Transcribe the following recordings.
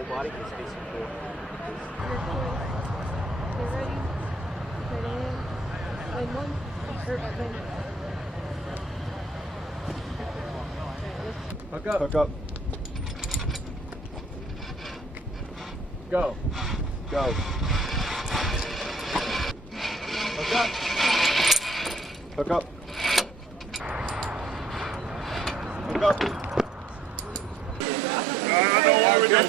whole body can stay secure. Get ready. Put in. And one hurt at minute. Hook up. Hook up. Go. Go. Hook up. Hook up. Hook up. I don't know why we're doing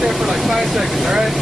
there for like 5 seconds, all right?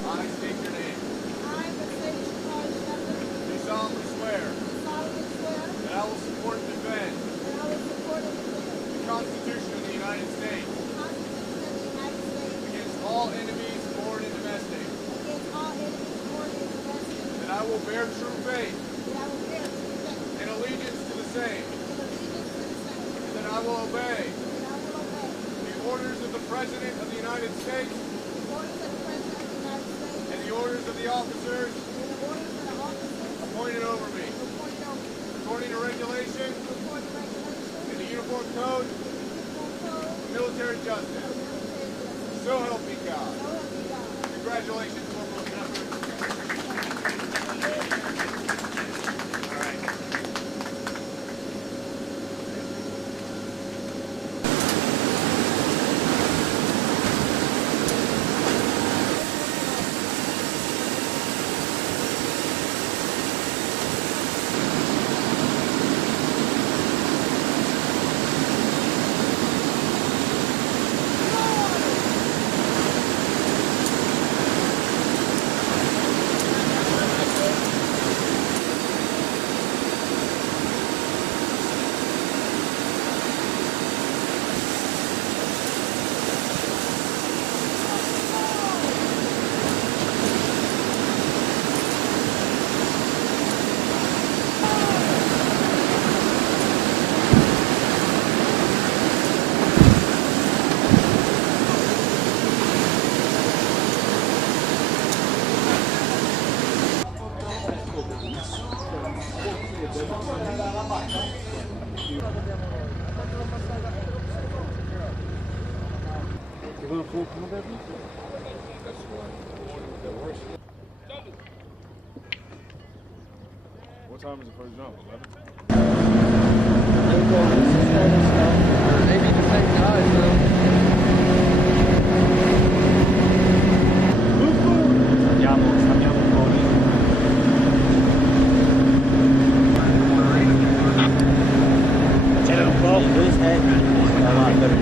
I state your name. I, Mercedes Chicago Shepherd, Do solemnly swear solemnly swear that I will support and defend that I will support and defend the Constitution of the United States the Constitution of the United States against all enemies, foreign and domestic. against all enemies, foreign and domestic, That I will bear true faith that I will bear true faith and allegiance to the same. and allegiance to the same, And that I will obey and I will obey the orders of the President of the United States the orders of the President of the United States and the orders of the officers and the orders of the officers appointed over me, appointed over me, according to regulation according to regulations, and the Uniform Code uniform code, of military justice. military justice. So help me God. So help me God. Congratulations, Corporal Shepherd. All right. What time is the first jump? 11?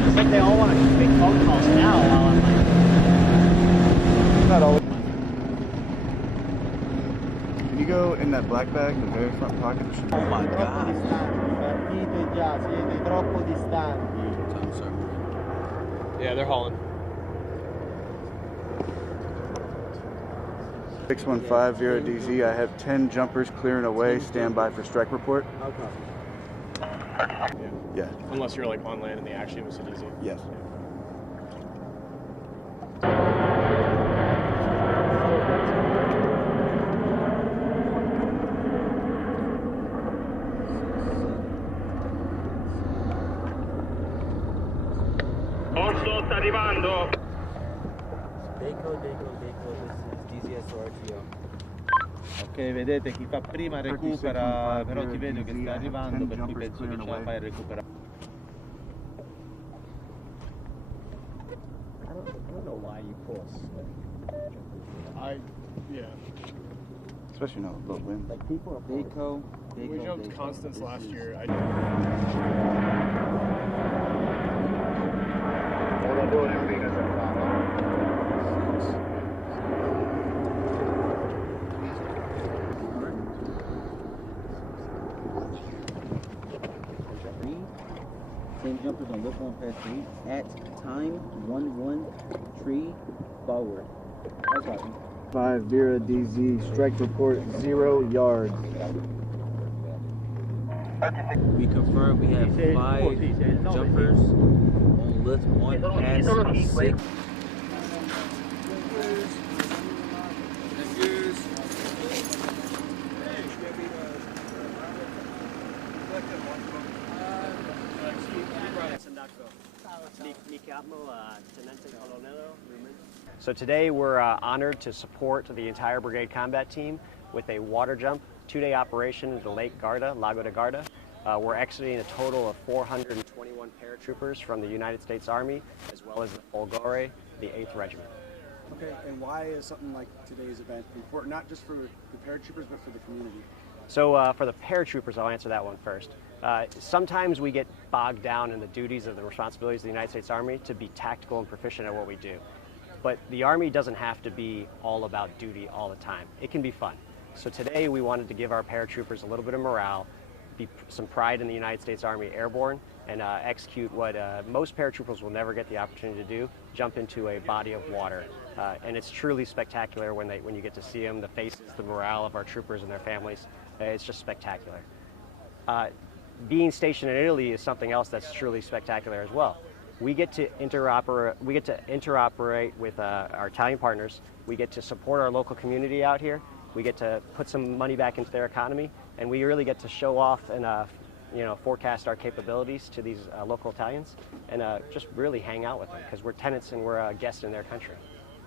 It's like they all want to make phone calls now while I'm like, Not all. Can you go in that black bag in the very front pocket? oh my god. Partite già, siete troppo distanti. Yeah, they're hauling. 6150DZ, I have 10 jumpers clearing away. Stand by for strike report. Okay. Yeah. Unless you're like on land and they actually have a city. Yes. Orso sta arrivando. Deco, this is DZS RTO. Ok, vedete chi fa prima recupera, però ti vedo che sta arrivando, per cui penso che ce la fai a recuperare. I don't know why you force. Yeah. Especially now with the wind. Like people are Deco. We jumped Constance last year. Same jumpers on lift 1 past 3 at time 1-1 tree forward. How's that? 5 Vera DZ, strike report 0 yards. We confirm we have 5 jumpers on lift 1 past 6. So today we're honored to support the entire brigade combat team with a water jump 2-day operation into Lake Garda, Lago de Garda. We're exiting a total of 421 paratroopers from the United States Army, as well as the Folgore, the 8th Regiment. Okay, and why is something like today's event important, not just for the paratroopers, but for the community? So for the paratroopers, I'll answer that one first. Sometimes we get bogged down in the duties of the responsibilities of the United States Army to be tactical and proficient at what we do. But the Army doesn't have to be all about duty all the time. It can be fun. So today we wanted to give our paratroopers a little bit of morale, some pride in the United States Army Airborne, and execute what most paratroopers will never get the opportunity to do, jump into a body of water. And it's truly spectacular when you get to see them, the faces, the morale of our troopers and their families. It's just spectacular. Being stationed in Italy is something else that's truly spectacular as well. We get to interoperate with our Italian partners. We get to support our local community out here. We get to put some money back into their economy, and we really get to show off and forecast our capabilities to these local Italians, and just really hang out with them because we're tenants and we're guests in their country.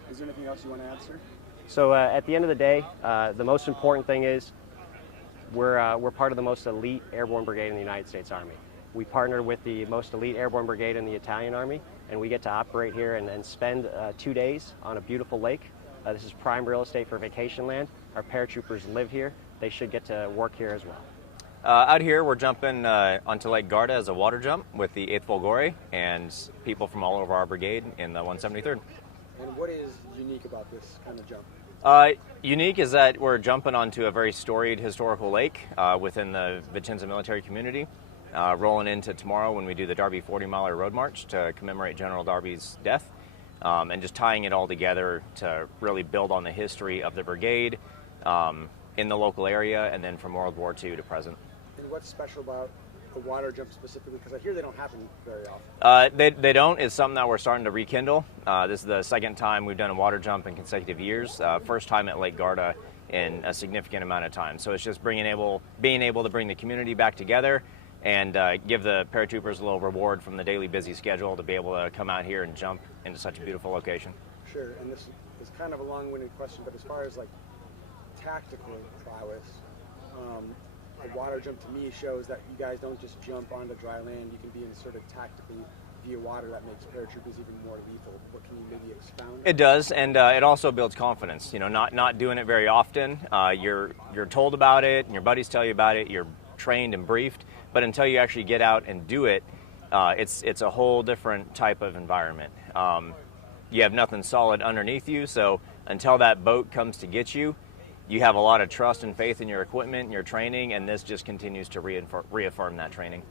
Is there anything else you want to add, sir? So at the end of the day, the most important thing is we're part of the most elite airborne brigade in the United States Army. We partner with the most elite airborne brigade in the Italian Army, and we get to operate here and spend 2 days on a beautiful lake. This is prime real estate for vacation land. Our paratroopers live here. They should get to work here as well. Out here, we're jumping onto Lake Garda as a water jump with the 8th Folgore and people from all over our brigade in the 173rd. And what is unique about this kind of jump? Unique is that we're jumping onto a very storied historical lake within the Vicenza military community, rolling into tomorrow when we do the Darby 40-miler road march to commemorate General Darby's death, and just tying it all together to really build on the history of the brigade in the local area and then from World War II to present. And what's special about a water jump specifically? Because I hear they don't happen very often. They don't. It's something that we're starting to rekindle. This is the second time we've done a water jump in consecutive years. First time at Lake Garda in a significant amount of time. So it's just being able to bring the community back together and give the paratroopers a little reward from the daily busy schedule to be able to come out here and jump into such a beautiful location. Sure, and this is kind of a long-winded question, but as far as like tactical prowess, a water jump to me shows that you guys don't just jump onto dry land. You can be inserted tactically via water that makes paratroopers even more lethal. What can you maybe expound? It does, and it also builds confidence. You know, not doing it very often. You're told about it, and your buddies tell you about it. You're trained and briefed, but until you actually get out and do it, it's a whole different type of environment. You have nothing solid underneath you, so until that boat comes to get you, you have a lot of trust and faith in your equipment and your training, and this just continues to reaffirm that training.